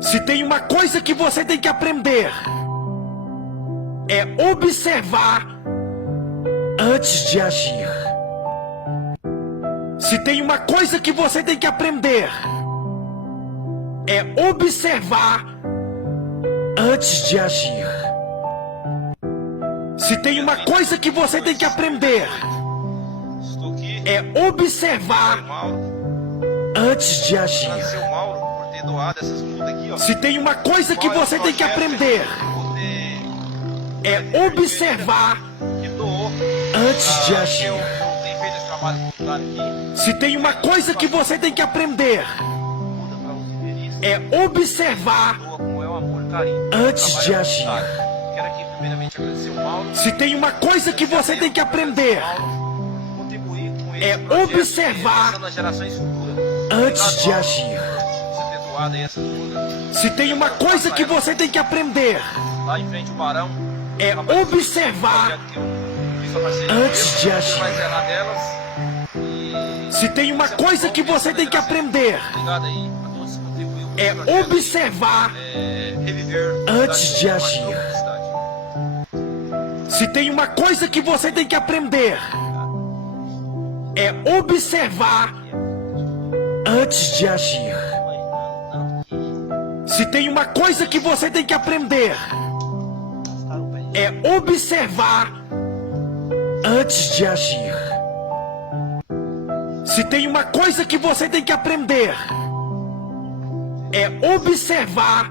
Se tem uma coisa que você tem que aprender, é observar antes de agir. Se tem uma coisa que você tem que aprender, é observar antes de agir. Se tem uma coisa que você tem que aprender, é observar antes de agir. Se tem uma coisa que você tem que aprender, é observar antes de agir. Se tem uma coisa que você tem que aprender, é observar antes de agir. Se tem uma coisa que você tem que aprender, é observar antes de agir. Se tem uma coisa que você tem que aprender, é observar antes de agir. Se tem uma coisa que você tem que aprender, é observar antes de agir. Se tem uma coisa que você tem que aprender, é observar antes de agir. Se tem uma coisa que você tem que aprender, é observar antes de agir. Se tem uma coisa que você tem que aprender, é observar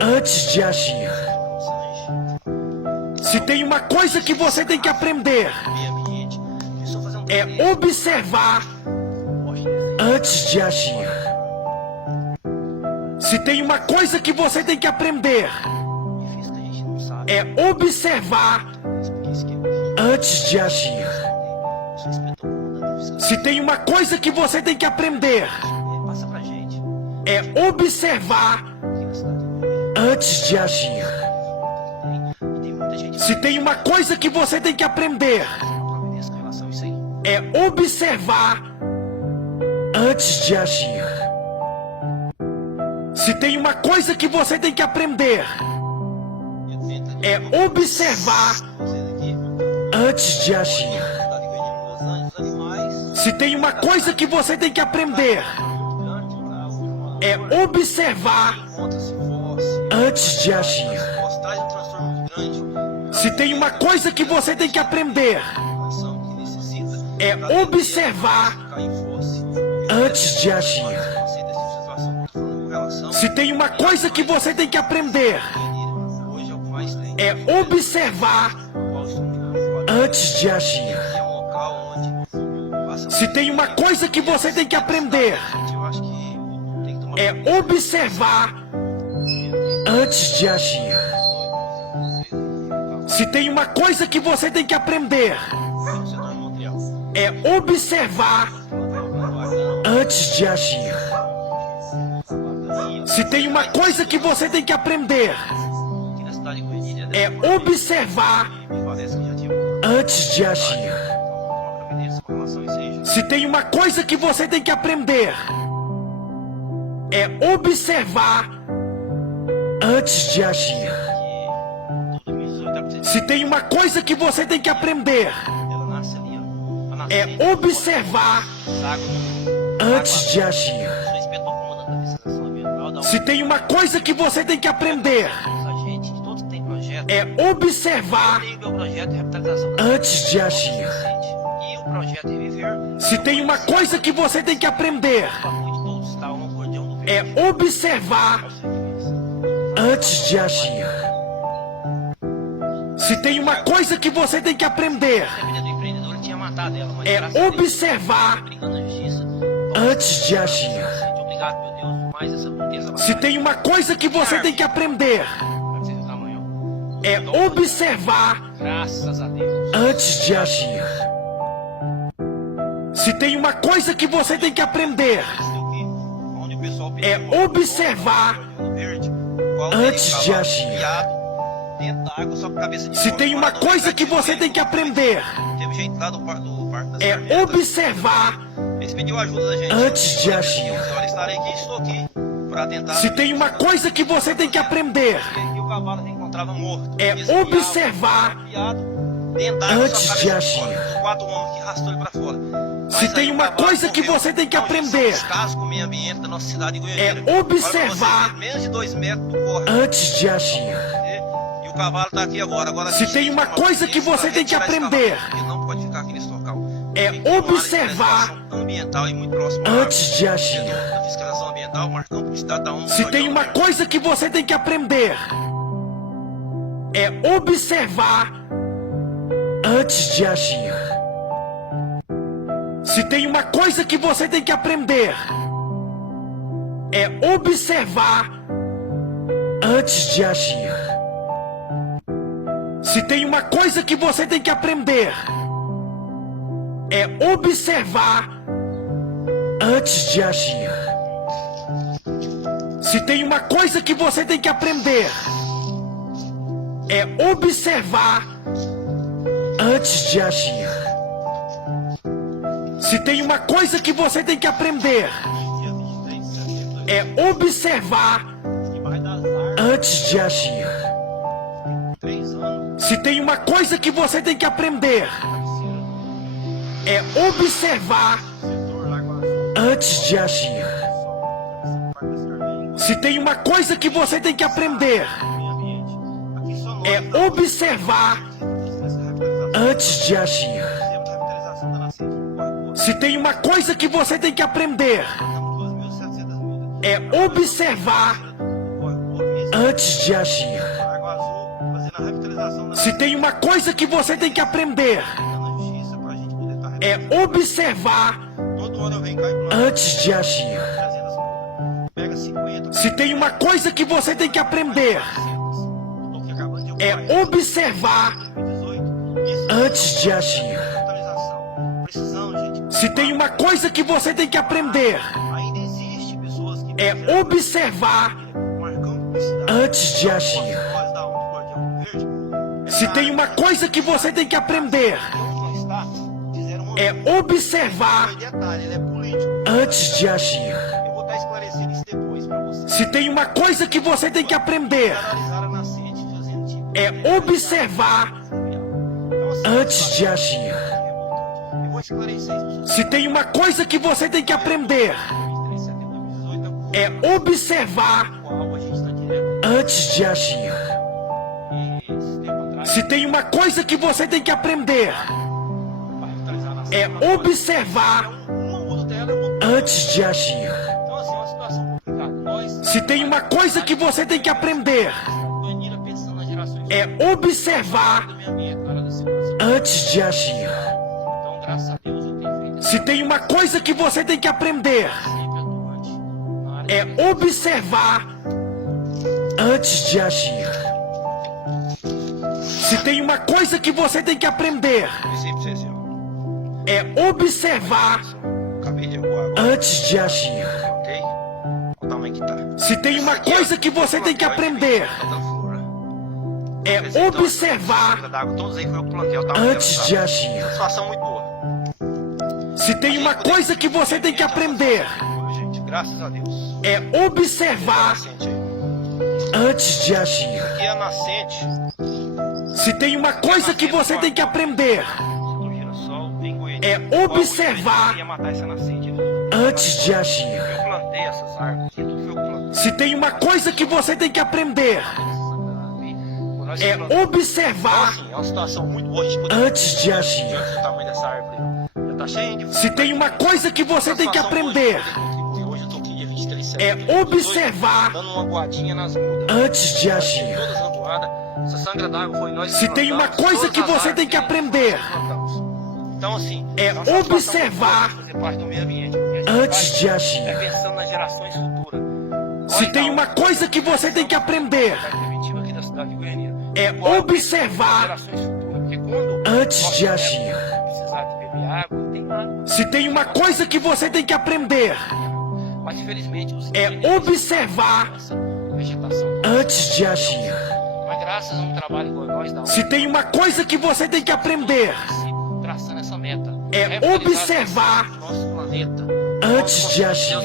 antes de agir. Se tem uma coisa que você tem que aprender, é observar antes de agir. Se tem uma coisa que você tem que aprender, é observar antes de agir. Se tem uma coisa que você tem que aprender, é observar antes de agir. Se tem uma coisa que você tem que aprender, é observar antes de agir. Se tem uma coisa que você tem que aprender, é observar antes de agir. Se tem uma coisa que você tem que aprender, é observar antes de agir. Se tem uma coisa que você tem que aprender, é observar antes de agir. Se tem uma coisa que você tem que aprender, é observar antes de agir. Se tem uma coisa que você tem que aprender, é observar antes de agir. Se tem uma coisa que você tem que aprender, é observar antes de agir. Se tem uma coisa que você tem que aprender, é observar antes de agir. Se tem uma coisa que você tem que aprender, é observar antes de agir. Se tem uma coisa que você tem que aprender, é observar antes de agir. Se tem uma coisa que você tem que aprender, é observar antes de agir. Se tem uma coisa que você tem que aprender, é observar antes de agir. Se tem uma coisa que você tem que aprender, é observar antes de agir. Se tem uma coisa que você tem que aprender, é observar antes de agir. Se tem uma coisa que você tem que aprender, é observar antes de agir. Se tem uma coisa que você tem que aprender, é observar antes de agir. Se tem uma coisa que você tem que aprender, é observar antes de agir. Se tem uma coisa que você tem que aprender, é observar antes de agir. Se tem uma coisa que você tem que aprender, é observar antes de agir. Se tem uma coisa que você tem que aprender, é observar antes de agir. Se tem uma coisa que você tem que aprender, é observar antes de agir. Se tem uma coisa que você tem que aprender, é observar antes de agir. Se tem uma coisa que você tem que aprender, é observar antes de agir. Se tem uma coisa que você tem que aprender, é observar antes de agir. Se tem uma coisa que você tem que aprender, é observar antes de agir. Se tem uma coisa que você tem que aprender, é observar antes de agir. Se tem uma coisa que você tem que aprender, é observar antes de agir. Se tem uma coisa que você tem que aprender, é observar antes de agir. Se tem uma coisa que você tem que aprender, é observar antes de agir. Se tem uma coisa que você tem que aprender, é observar antes de agir. Se tem uma coisa que você tem que aprender, é observar antes de agir. Se tem uma coisa que você tem que aprender, é observar antes de agir. Se tem uma coisa que você tem que aprender, é observar antes de agir. Se tem uma coisa que você tem que aprender, é observar antes de agir. Se tem uma coisa que você tem que aprender, é observar antes de agir. Se tem uma coisa que você tem que aprender, é observar antes de agir. Se tem uma coisa que você tem que aprender, é observar antes de agir. Se tem uma coisa que você tem que aprender, é observar antes de agir. Se tem uma coisa que você tem que aprender, é observar antes de agir. Se tem uma coisa que você tem que aprender, é observar antes de agir. Se tem uma coisa que você tem que aprender, é observar antes de agir. Se tem uma coisa que você tem que aprender, é observar antes de agir. Se tem uma coisa que você tem que aprender, é observar antes de agir. Se tem uma coisa que você tem que aprender, é observar antes de agir. Se tem uma coisa que você tem que aprender, é observar antes de agir. Se tem uma coisa que você tem que aprender, é observar antes de agir.